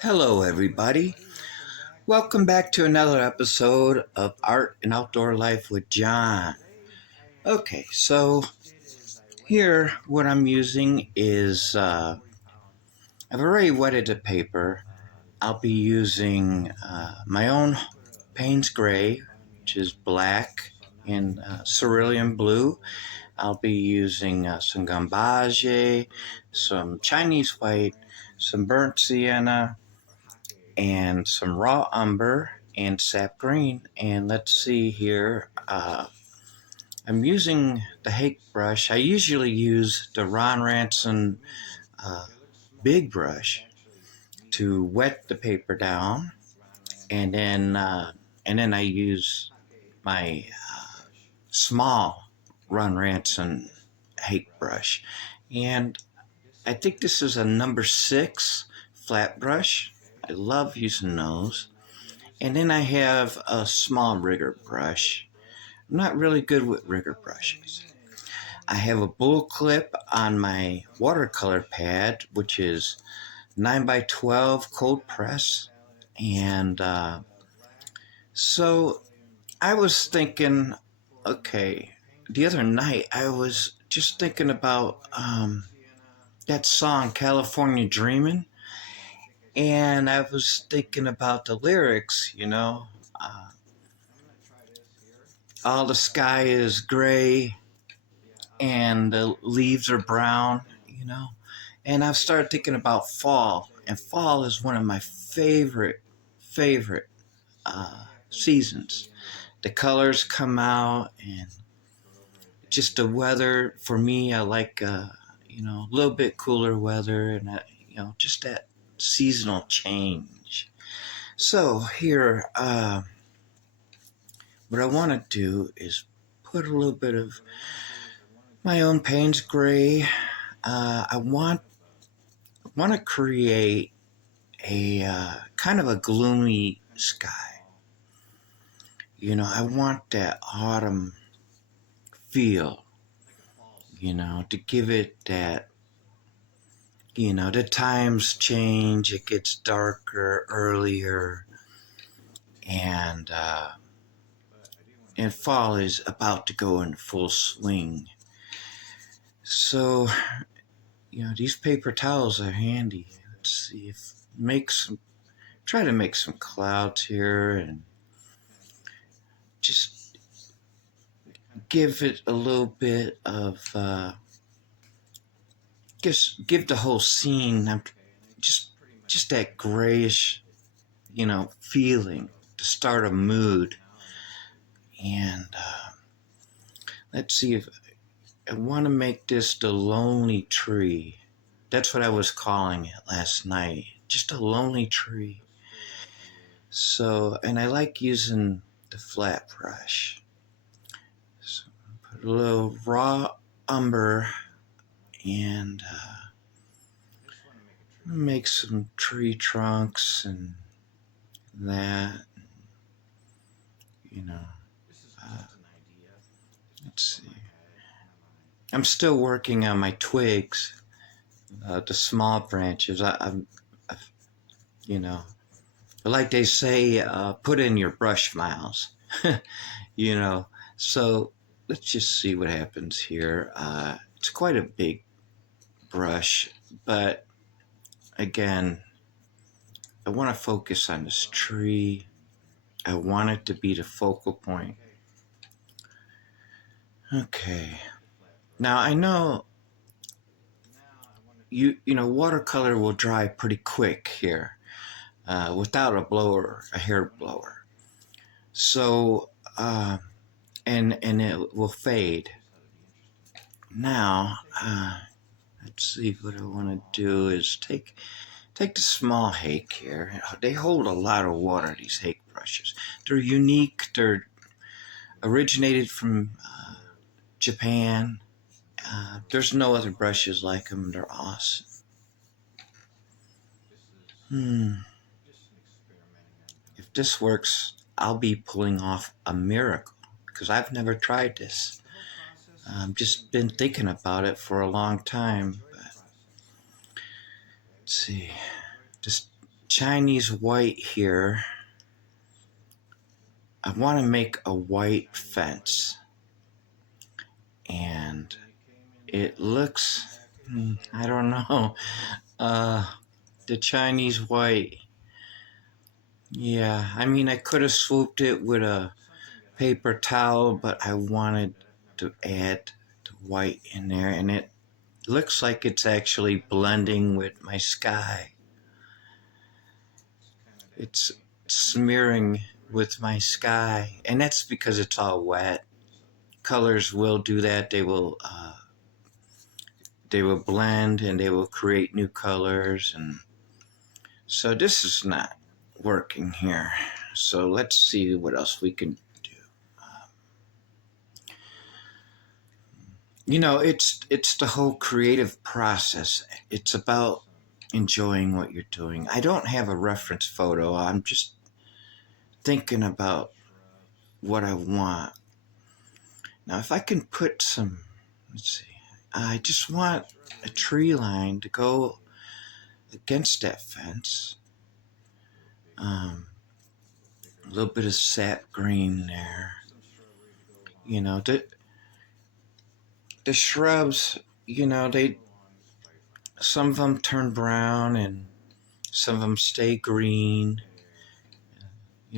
Hello, everybody. Welcome back to another episode of Art and Outdoor Life with John. Okay, so here what I'm using is I've already wetted the paper. I'll be using my own Payne's Gray, which is black and cerulean blue. I'll be using some gambaje, some Chinese white, some burnt sienna, and some raw umber and sap green. And let's see here. I'm using the Hake brush. I usually use the Ron Ranson uh, big brush to wet the paper down, and then I use my small Ron Ranson Hake brush, and I think this is a number 6 flat brush. I love using those. And then I have a small rigger brush. I'm not really good with rigger brushes. I have a bull clip on my watercolor pad, which is 9x12 cold press. And so I was thinking, okay, the other night I was just thinking about that song, California Dreamin'. And I was thinking about the lyrics, uh, all the sky is gray and the leaves are brown, And I've started thinking about fall, and fall is one of my favorite seasons. The colors come out, and just the weather for me. I like a little bit cooler weather, and just that seasonal change. So here, what I want to do is put a little bit of my own Payne's Gray. I want to create a kind of a gloomy sky. I want that autumn feel, to give it that, the times change, it gets darker earlier, and fall is about to go in full swing. So, these paper towels are handy. Let's see if try to make some clouds here and just give it a little bit of give the whole scene just that grayish feeling to start a mood. And let's see if I want to make this the lonely tree. That's what I was calling it last night, just a lonely tree. So, and I like using the flat brush. So put a little raw umber and make some tree trunks and that, let's see. I'm still working on my twigs, the small branches. Like they say, put in your brush files, So let's just see what happens here. It's quite a big brush, but again, I want to focus on this tree. I want it to be the focal point. Okay. Now I know watercolor will dry pretty quick here without a hair blower. So and it will fade. Now let's see, what I want to do is take the small Hake here. They hold a lot of water, these Hake brushes. They're unique. They're originated from Japan. There's no other brushes like them. They're awesome. If this works, I'll be pulling off a miracle because I've never tried this. I've just been thinking about it for a long time. But let's see. Just Chinese white here. I want to make a white fence, and it looks, I don't know, the Chinese white. Yeah, I mean, I could have swooped it with a paper towel, but I wanted to add the white in there, and it looks like it's actually blending with my sky. It's smearing with my sky, and that's because it's all wet. Colors will do that. They will blend and they will create new colors, and so this is not working here. So let's see what else we can do. It's the whole creative process. It's about enjoying what you're doing. I don't have a reference photo. I'm just thinking about what I want. Now, if I can put some, let's see, I just want a tree line to go against that fence. A little bit of sap green there. The shrubs, some of them turn brown and some of them stay green.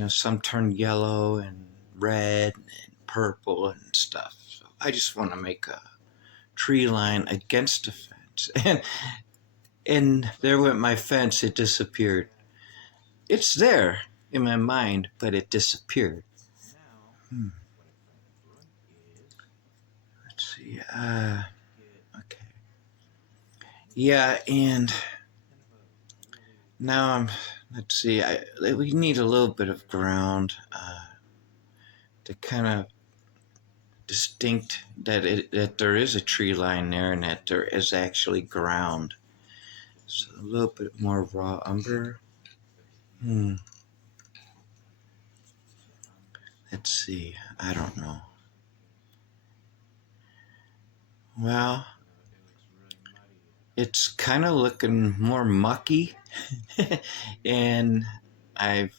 Some turn yellow and red and purple and stuff. So I just want to make a tree line against the fence. And there went my fence. It disappeared. It's there in my mind, but it disappeared. Let's see. Okay. Yeah, and now let's see. We need a little bit of ground to kind of distinct that there is a tree line there and that there is actually ground. So a little bit more raw umber. Let's see. I don't know. Well, it's kind of looking more mucky, and I've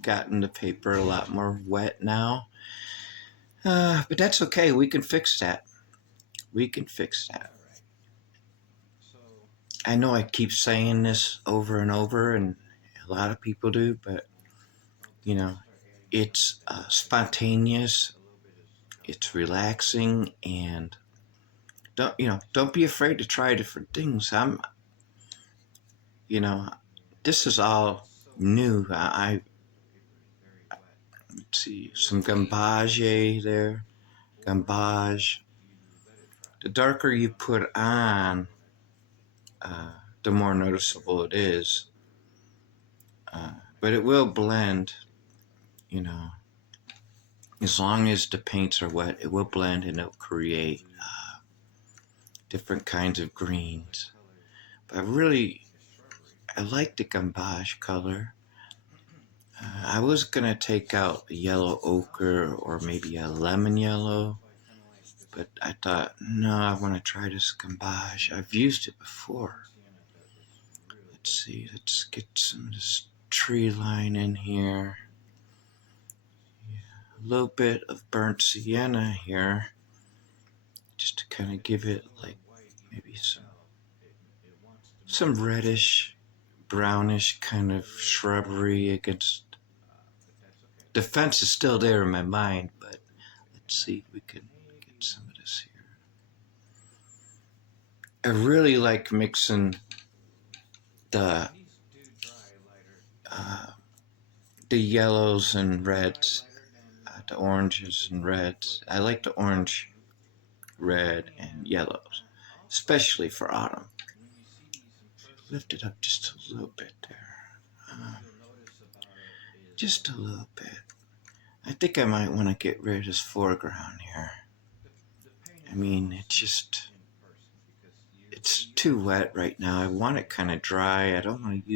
gotten the paper a lot more wet now. But that's okay. We can fix that. I know I keep saying this over and over, and a lot of people do, but it's spontaneous, it's relaxing, and don't be afraid to try different things. This is all new. Let's see, some gambage there. Gambage. The darker you put on, the more noticeable it is. But it will blend, as long as the paints are wet, it will blend and it'll create different kinds of greens. But I like the gambage color. I was going to take out a yellow ochre or maybe a lemon yellow, but I thought, no, I want to try this gambage. I've used it before. Let's see, let's get some of this tree line in here. A little bit of burnt sienna here, just to kind of give it like maybe some reddish, brownish kind of shrubbery against. The fence is still there in my mind, but let's see if we can get some of this here. I really like mixing the yellows and reds, the oranges and reds. I like the orange, red, and yellows, especially for autumn. Lift it up just a little bit there. Just a little bit. I think I might want to get rid of this foreground here. I mean, it's too wet right now. I want it kind of dry. I don't want to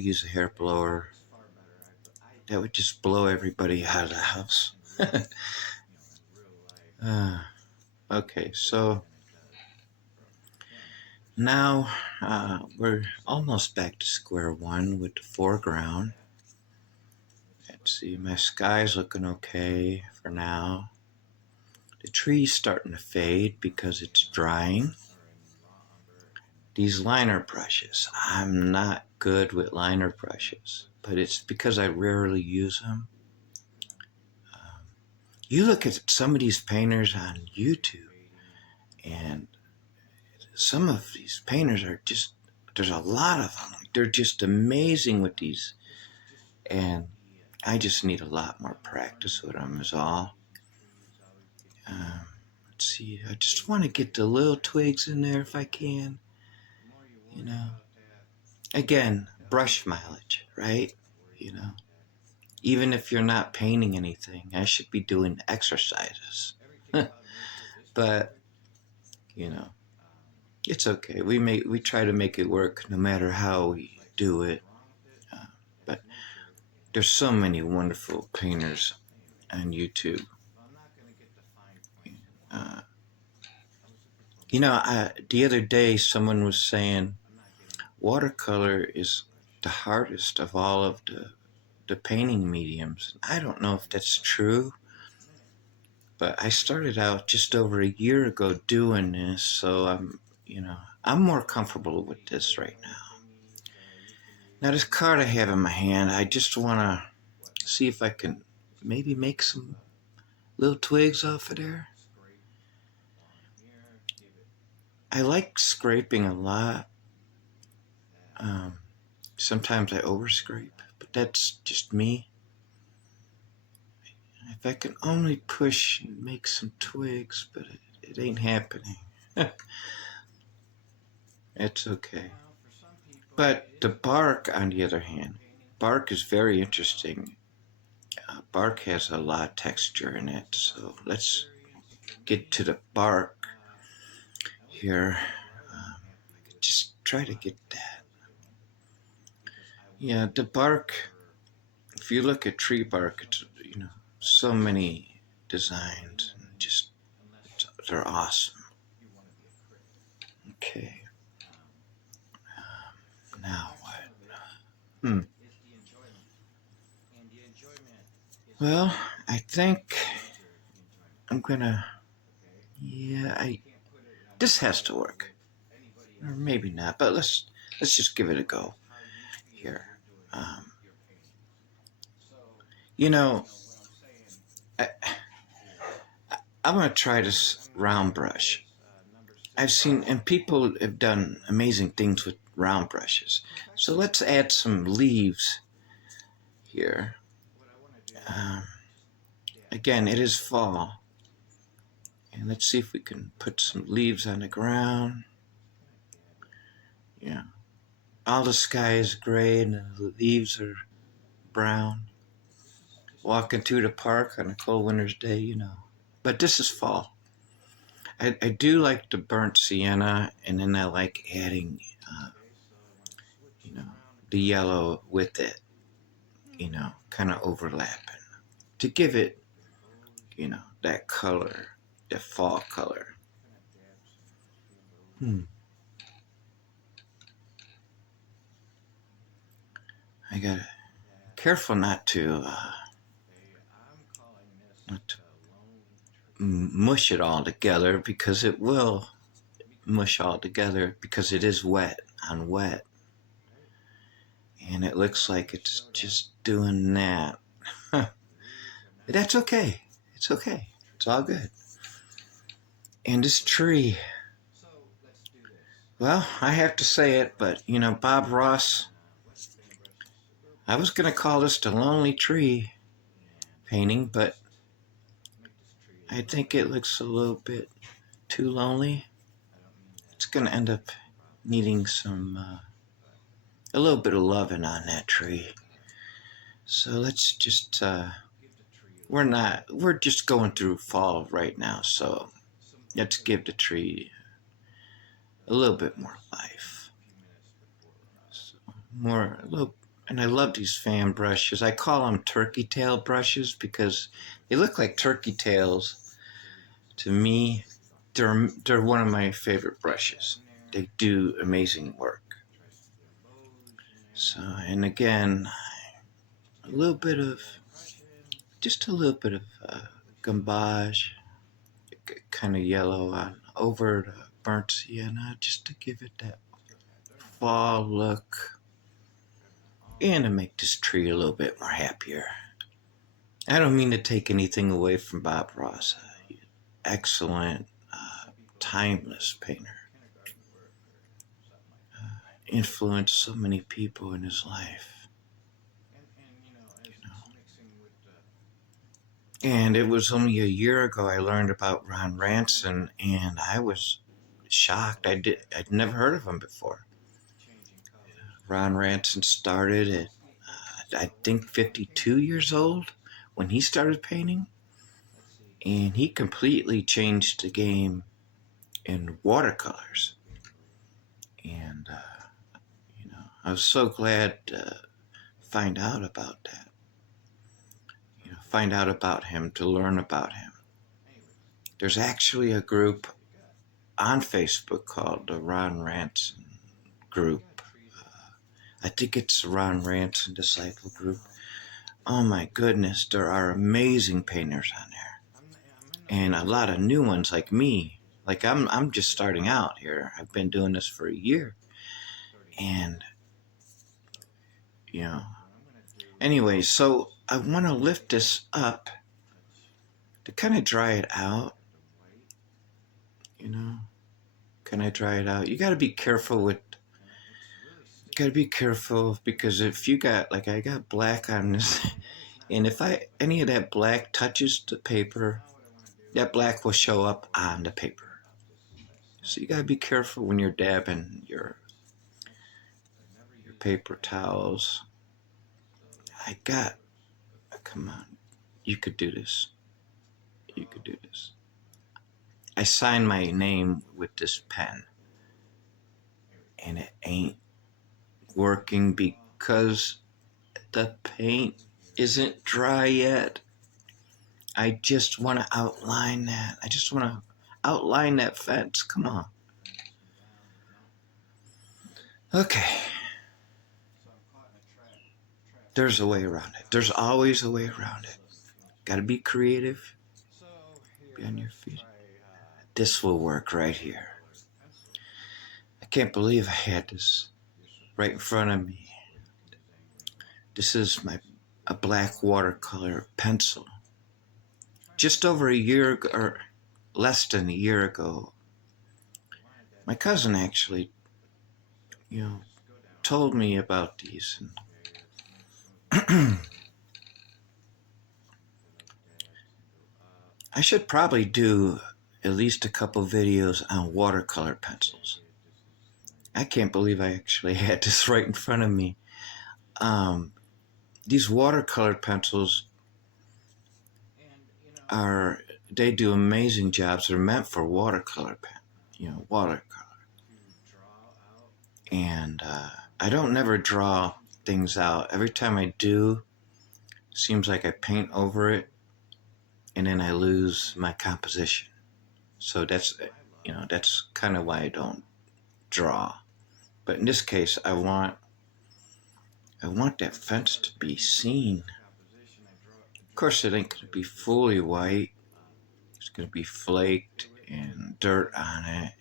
use a hair blower. That would just blow everybody out of the house. Okay, so Now we're almost back to square one with the foreground. Let's see, my sky's looking okay for now. The tree's starting to fade because it's drying. These liner brushes, I'm not good with liner brushes, but it's because I rarely use them. You look at some of these painters on YouTube, and some of these painters are just, there's a lot of them. They're just amazing with these, and I just need a lot more practice with them is all. Let's see, I just want to get the little twigs in there if I can, you know. Again, brush mileage, right? You know, even if you're not painting anything, I should be doing exercises. But, you know, it's okay. We try to make it work no matter how we do it. But there's so many wonderful painters on YouTube. Uh, the other day someone was saying watercolor is the hardest of all of the painting mediums. I don't know if that's true, but I started out just over a year ago doing this, so I'm more comfortable with this right now. Now this card I have in my hand, I just want to see if I can maybe make some little twigs off of there. I like scraping a lot. Sometimes I overscrape, but that's just me. If I can only push and make some twigs, but it ain't happening. It's okay. But the bark, on the other hand, bark is very interesting. Bark has a lot of texture in it, so let's get to the bark here. Just try to get that. Yeah, the bark, if you look at tree bark, it's, so many designs, and just, they're awesome. Okay. Now what? Well, I think I'm gonna, this has to work. Or maybe not, but let's just give it a go here. You know, I, I'm gonna try this round brush. I've seen, and people have done amazing things with round brushes. So let's add some leaves here. Again, it is fall. And let's see if we can put some leaves on the ground. Yeah. All the sky is gray and the leaves are brown. Walking through the park on a cold winter's day, But this is fall. I do like the burnt sienna, and then I like adding, the yellow with it, kind of overlapping to give it, that color, that fall color. I gotta careful not to mush it all together, because it will mush all together because it is wet on wet, and it looks like it's just doing that. That's okay. It's okay. It's all good. And this tree, well, I have to say it, but Bob Ross, I was going to call this the Lonely Tree painting, but I think it looks a little bit too lonely. It's going to end up needing a little bit of loving on that tree. So let's just, we're just going through fall right now, so let's give the tree a little bit more life. So and I love these fan brushes. I call them turkey tail brushes because they look like turkey tails. To me, they're one of my favorite brushes. they do amazing work. So, and again, just a little bit of gambage, kind of yellow on over the burnt sienna, just to give it that fall look and to make this tree a little bit more happier. I don't mean to take anything away from Bob Ross. Excellent, timeless painter. Influenced so many people in his life. And it was only a year ago I learned about Ron Ranson, and I was shocked. I'd never heard of him before. Ron Ranson started at, I think, 52 years old when he started painting, and he completely changed the game in watercolors. And, I was so glad to find out about that. Find out about him, to learn about him. There's actually a group on Facebook called the Ron Ranson Group. I think it's the Ron Ranson Disciple Group. Oh my goodness, there are amazing painters on there. And a lot of new ones like me. Like I'm just starting out here. I've been doing this for a year. And, anyway, so I want to lift this up to kind of dry it out. Kind of dry it out. You got to be careful because if you got, like I got black on this, and if any of that black touches the paper, that black will show up on the paper. So you got to be careful when you're dabbing your paper towels. Come on, you could do this. I signed my name with this pen, and it ain't working because the paint isn't dry yet. I just want to outline that. I just want to outline that fence. Come on. Okay. There's a way around it. There's always a way around it. Got to be creative. Be on your feet. This will work right here. I can't believe I had this right in front of me. This is a black watercolor pencil. Just over a year ago, or less than a year ago, my cousin actually, told me about these. I should probably do at least a couple videos on watercolor pencils. I can't believe I actually had this right in front of me. These watercolor pencils they do amazing jobs. They're meant for watercolor watercolor. And I don't never draw things out. Every time I do, it seems like I paint over it, and then I lose my composition. So that's kind of why I don't draw. But in this case, I want that fence to be seen. Of course, it ain't going to be fully white. It's going to be flaked and dirt on it,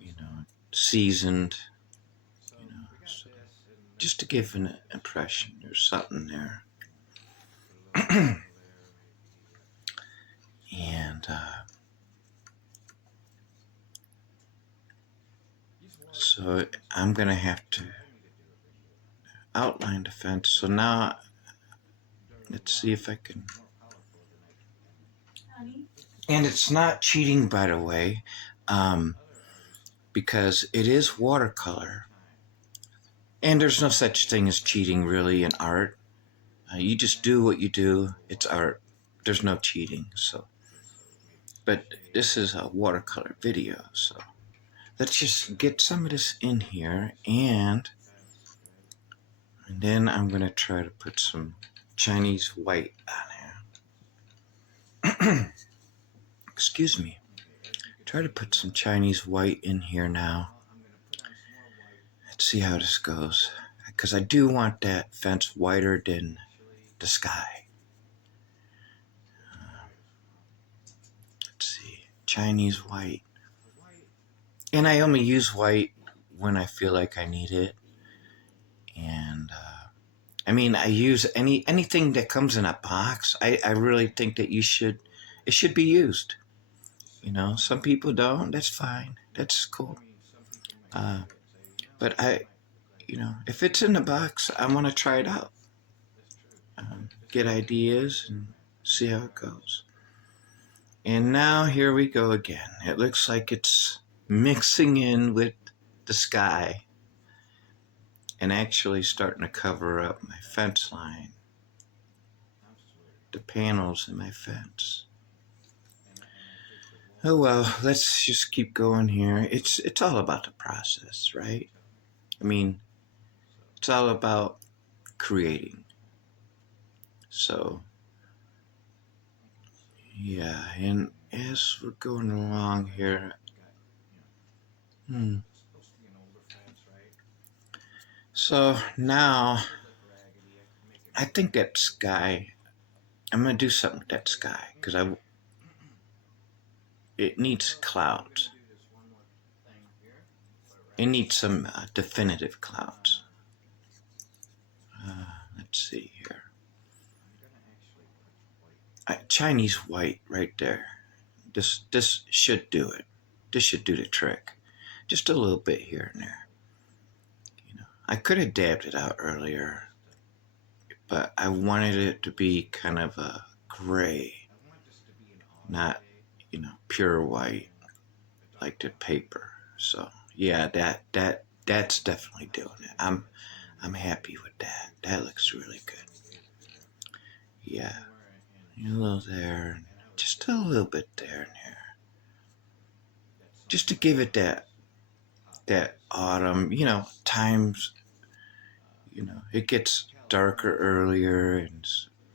and, seasoned, so just to give an impression there's something there. And so I'm going to have to outline the fence. So now, let's see if I can. And it's not cheating, by the way, because it is watercolor. And there's no such thing as cheating, really, in art. You just do what you do. It's art. There's no cheating. So, but this is a watercolor video, so let's just get some of this in here, and then I'm going to try to put some Chinese white on here. Excuse me. Try to put some Chinese white in here now. Let's see how this goes. Because I do want that fence whiter than the sky. Let's see. Chinese white. And I only use white when I feel like I need it. And I mean, I use anything that comes in a box. I really think that it should be used. You know, some people don't. That's fine. That's cool. But if it's in the box, I want to try it out. Get ideas and see how it goes. And now here we go again. It looks like it's mixing in with the sky and actually starting to cover up my fence line, the panels in my fence. Oh well, let's just keep going here. It's all about the process, right? I mean, it's all about creating. So yeah, and as we're going along here, so now I think that sky, I'm gonna do something with that sky because it needs clouds. It needs some definitive clouds. Let's see here. Chinese white right there. This should do it. This should do the trick. Just a little bit here and there. I could have dabbed it out earlier, but I wanted it to be kind of a gray, not pure white like the paper. So yeah, that's definitely doing it. I'm happy with that. That looks really good. Yeah, a little there, just a little bit there and here, just to give it that autumn. Times. It gets darker earlier and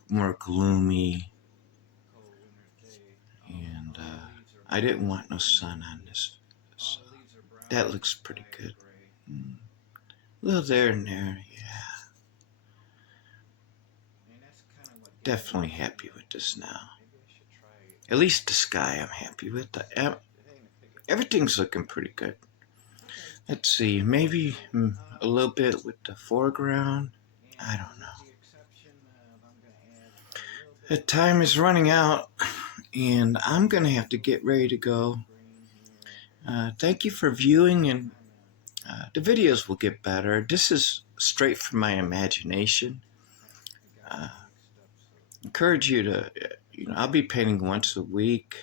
more gloomy, and I didn't want no sun on this, so that looks pretty good. A little there and there, yeah. Definitely happy with this now. At least the sky I'm happy with. Everything's looking pretty good. Let's see, maybe a little bit with the foreground. I don't know. The time is running out, and I'm going to have to get ready to go. Thank you for viewing, and the videos will get better. This is straight from my imagination. Encourage you to, I'll be painting once a week.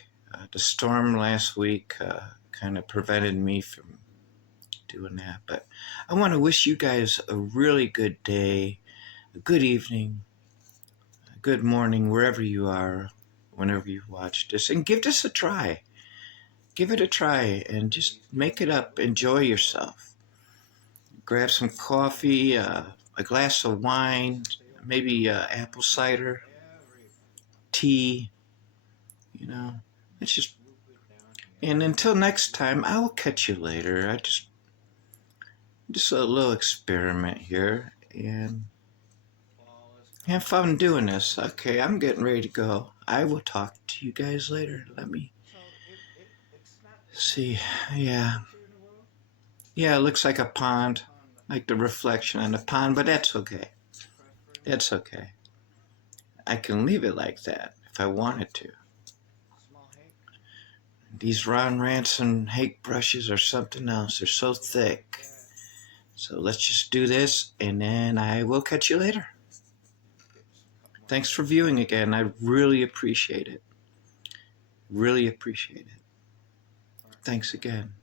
The storm last week kind of prevented me from doing that, but I want to wish you guys a really good day, a good evening, a good morning, wherever you are, whenever you watch this, and give this a try. Give it a try and just make it up. Enjoy yourself. Grab some coffee, a glass of wine, maybe apple cider, tea, it's just, and until next time, I will catch you later. Just a little experiment here, and have fun doing this. Okay, I'm getting ready to go. I will talk to you guys later. Let me see. Yeah, it looks like a pond, like the reflection on the pond, but that's okay. That's okay. I can leave it like that if I wanted to. These Ron Ransom hake brushes are something else. They're so thick. So let's just do this, and then I will catch you later. Thanks for viewing again. I really appreciate it. Really appreciate it. Thanks again.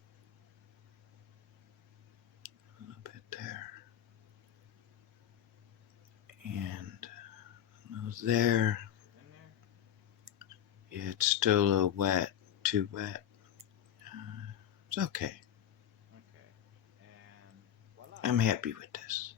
A little bit there. And a little there. Yeah, it's still a little wet. Too wet. It's okay. I'm happy with this.